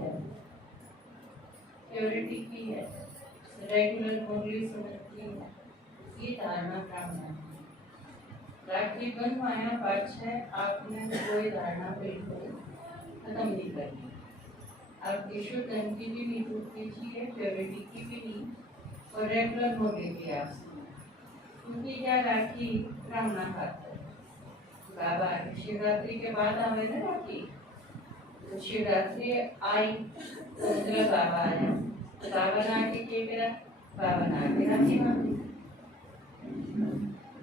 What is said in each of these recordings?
है, प्योरिटी की है, रेगुलर मुरली सुनती है, ये धारणा ब्राह्मण है। राखी बंधवाया पक्ष है, आपने कोई धारणा बिल्कुल खत्म नहीं करनी। आप ईश्वर धन की भी नहीं टूट कीजिए, प्योरिटी की भी नहीं, और रेगुलर मुरली भी आप सुनो, क्योंकि क्या राखी ब्राह्मण खाता है। बाबा शिवरात्रि के बाद आवे ना राखी, तो शिवरात्रि आई तो मतलब बाबा आया, तो बाबा ने आके क्या करा, बाबा ने आके राखी बांधी।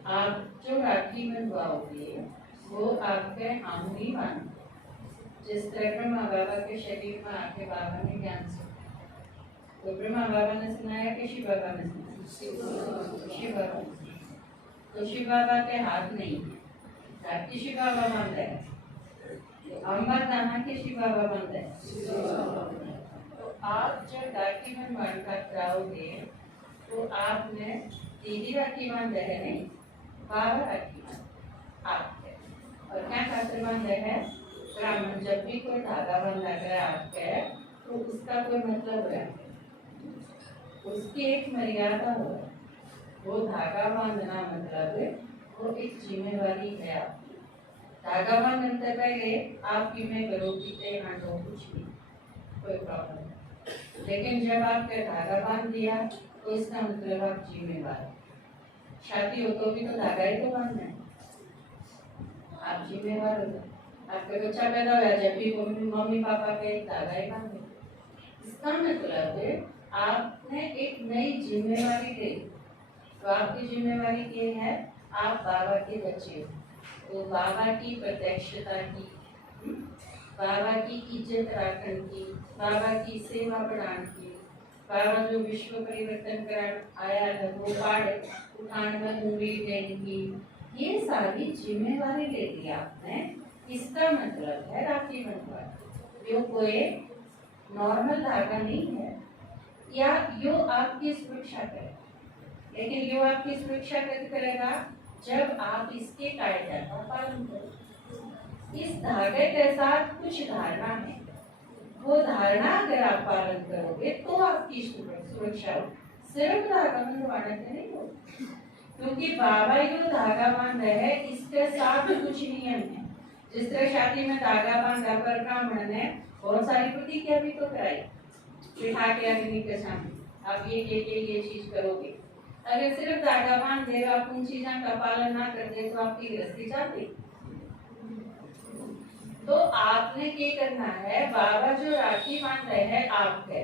आप जो राखी बंधवाओगे वो आपके हम नहीं बांधे। जिस तरह ब्रह्मा बाबा के शरीर में आके बाबा ने ज्ञान सुना, तो ब्रह्मा बाबा ने सुनाया कि शिव बाबा ने सुनाया, शिव बाबा, तो शिव बाबा के हाथ नहीं है, राखी शिव बाबा बांधे है, तो अम्बा दाना के शिव बाबा बांधे है। तो आप जब राखी बंधवाने का कराओगे तो आपने दीदी राखी बांधे है नहीं, बाबा राखी आपके, और क्या खातिर बांधे है, ब्राह्मण जब भी कोई धागा बांधा करे आपके, तो उसका कोई मतलब है, उसकी एक मर्यादा हो, वो धागा बांधना मतलब वो एक जिम्मेवारी है आपकी। धागा बांधने से पहले आपकी मैं करो पीते हाथों कुछ नहीं, कोई प्रॉब्लम नहीं, लेकिन जब आपने धागा बांध दिया तो इसका मतलब आप जिम्मेवार। शादी हो तो भी तो धागा ही तो बांधना है, आप जिम्मेवार हो। आपका बच्चा पैदा हुआ, जब भी मम्मी पापा के धागा ही बांधे, इसका मतलब है आपने एक नई जिम्मेवारी ली। तो आपकी जिम्मेवारी क्या है, आप बाबा के बच्चे हो, तो बाबा की प्रत्यक्षता की, बाबा की इज्जत रखने की, बाबा की सेवा बढ़ाने की, बाबा जो विश्व परिवर्तन कर आया है वो पाड़ उठाने में उंगली देने की, ये सारी जिम्मेवारी ले ली आपने। इसका मतलब है राखी बंधवाना। यो कोई नॉर्मल धागा नहीं है, या यो आपकी सुरक्षा करे, लेकिन यो आपकी सुरक्षा कैसे करेगा, जब आप इसके कायदे का पालन करो। इस धागे के साथ कुछ धारणा है, वो धारणा अगर आप पालन करोगे तो आपकी सुरक्षा हो, सिर्फ धागा बंधवाने से नहीं हो, क्योंकि बाबा जो धागा बांध रहे हैं इसके साथ कुछ नियम है। जिस तरह शादी में धागा बांधा पर ब्राह्मण ने बहुत सारी प्रतिज्ञा भी तो कराई, बिठा के अग्नि के सामने आप ये चीज करोगे। अगर सिर्फ धागा बांध दे, आप उन चीजों का पालन ना कर दे तो आपकी गृहस्थी जाती। तो आपने क्या करना है, बाबा जो राखी बांध रहे हैं आपके,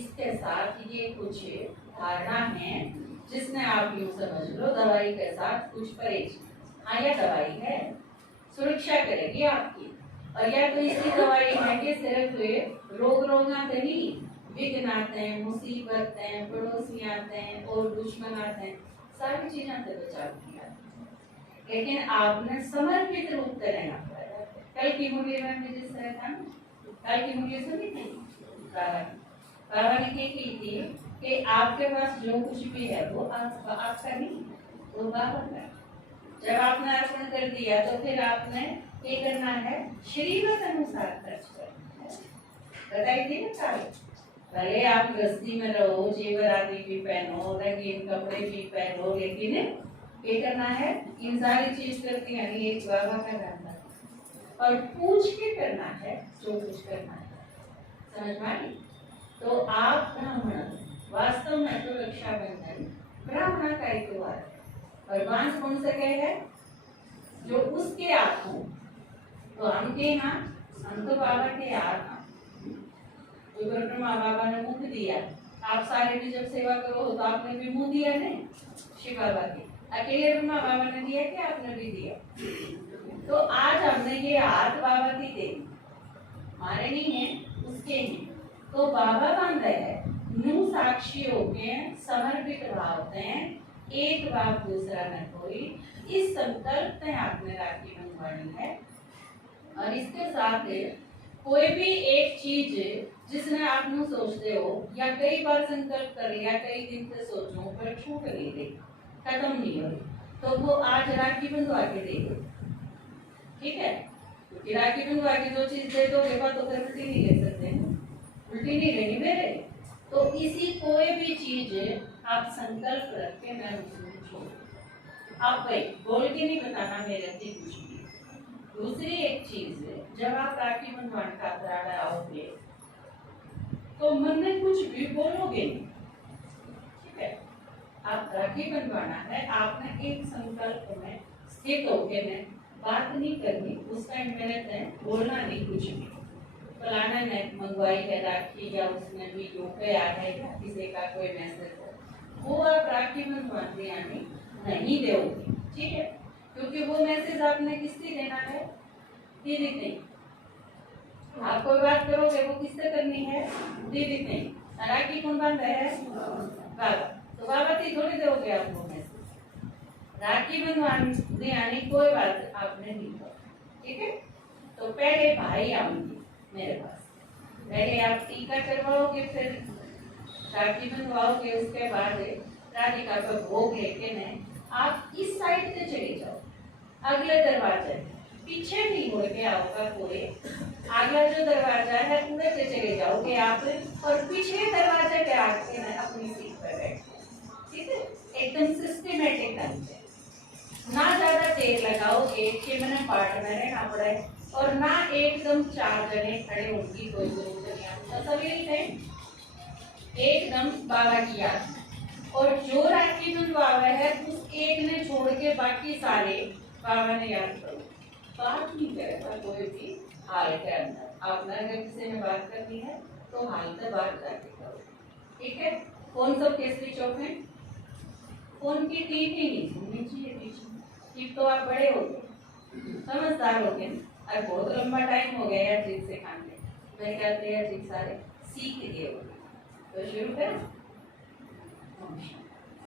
इसके साथ ये कुछ धारणा है, जिसने आप यूं समझ लो दवाई के साथ कुछ परहेज। हाँ, यह दवाई है, सुरक्षा करेगी आपकी, और या तो इसकी दवाई है कि सिर्फ रोग आते नहीं, विघ्न आते हैं, मुसीबत हैं, पड़ोसी आते हैं और दुश्मन आते हैं, सारी चीजों से बचाव किया, लेकिन आपने समर्पित रूप से रहना पड़ेगा। कल की मुरली में जिस तरह था, कल की मुरली सुनी थी बाबा ने क्या की थी कि आपके पास जो कुछ भी है वो आपका नहीं, वो बाबा का। जब आपने अर्पण कर दिया तो फिर आपने क्या करना है, शरीर के अनुसार खर्च करना है। बताई थी ना सारे, भले आप गृहस्थी में रहो, जेवर आदि भी पहनो, रंगीन कपड़े भी पहनो, लेकिन क्या करना है, इन सारी चीज करती है एक बाबा का करना, और पूछ के करना है जो कुछ करना है, समझ में आई? तो आप ब्राह्मण, वास्तव में तो रक्षाबंधन ब्राह्मण का ही त्योहार है, और बांस कौन सा कहे है, जो उसके हाथ हो। तो हम के यहाँ, हम तो बाबा के हाथ, जो ब्रह्मा बाबा ने मुख दिया, आप सारे भी जब सेवा करो तो आपने भी मुंह दिया नहीं, शिव बाबा के अकेले ब्रह्मा बाबा ने दिया कि आपने भी दिया। तो आज हमने ये हाथ बाबा की दे, हमारे नहीं है उसके हैं, तो बाबा बांधे है, नु साक्षी होके समर्पित भाव हैं, एक बाप दूसरा न कोई, इस संकल्प से आपने राखी बंधवानी है। और इसके साथ कोई भी एक चीज जिसने आप नु सोचते हो, या कई बार संकल्प कर लिया, कई दिन से सोचो पर छूट गई, खत्म नहीं हो, तो वो आज राखी बंधवा के दे दो, ठीक है? क्योंकि राखी बंधवा के जो चीज दे दोगे तो प्रॉपर्टी नहीं ले सकते, भूलती नहीं रहनी मेरे। तो इसी कोई भी चीज आप संकल्प रख के मैं उसमें छोड़, आप भाई बोल के नहीं बताना मेरे से कुछ भी। दूसरी एक चीज है, जब आप राखी बंधवान का प्राड़ा आओगे तो मन में कुछ भी बोलोगे नहीं, ठीक है। आप राखी बंधवाना है, आपने एक संकल्प में स्थित होके में बात नहीं करनी, उस टाइम मैंने बोलना नहीं कुछ भी। फलाना ने मंगवाई है राखी, या उसने भी रुपए आ गए या किसी का कोई मैसेज है, वो आप राखी बंधवाने आने नहीं दोगे, ठीक है। क्योंकि वो मैसेज आपने किससे देना है, दीदी नहीं। आप कोई बात करोगे वो किससे करनी है, दीदी नहीं। राखी कौन बांध है, बाबा, तो बाबा की थोड़ी दोगे आप वो मैसेज। राखी बंधवाने आने कोई बात आपने नहीं करो, ठीक है। तो पहले भाई आऊंगी मेरे पास, पहले आप टीका करवाओगे, फिर राखी बंधवाओगे, उसके बाद राधिका का भोग लेके नहीं आप इस साइड से चले जाओ, अगले दरवाजे, पीछे नहीं मुड़ के आओगा कोई, अगला जो दरवाजा है पूरे से चले जाओगे आप, और पिछले दरवाजे पे आके ना अपनी सीट पर बैठो, ठीक है। एकदम सिस्टमेटिक ढंग से, ना ज्यादा देर लगाओगे कि मैंने पार्टनर है ना पड़े, और ना एकदम 4 जने खड़े होंगी, कोई जरूरत नहीं। तो सभी थे एकदम बाबा की याद, और जो राखी बंधवावा है उस एक ने छोड़ के बाकी सारे बाबा ने याद करो। बात नहीं करेगा कोई भी हाल के अंदर, आपने अगर किसी ने बात करनी है तो हाल से बात जाके करो, ठीक है। फोन सब के स्विच ऑफ है, फोन की टीप ही नहीं सुननी चाहिए, पीछे टीप तो आप बड़े हो गए, समझदार हो गए, और बहुत लंबा टाइम हो गया यार चीज सिखाने, मैं कहते हैं चीज सारे सीख गए, तो शुरू करें।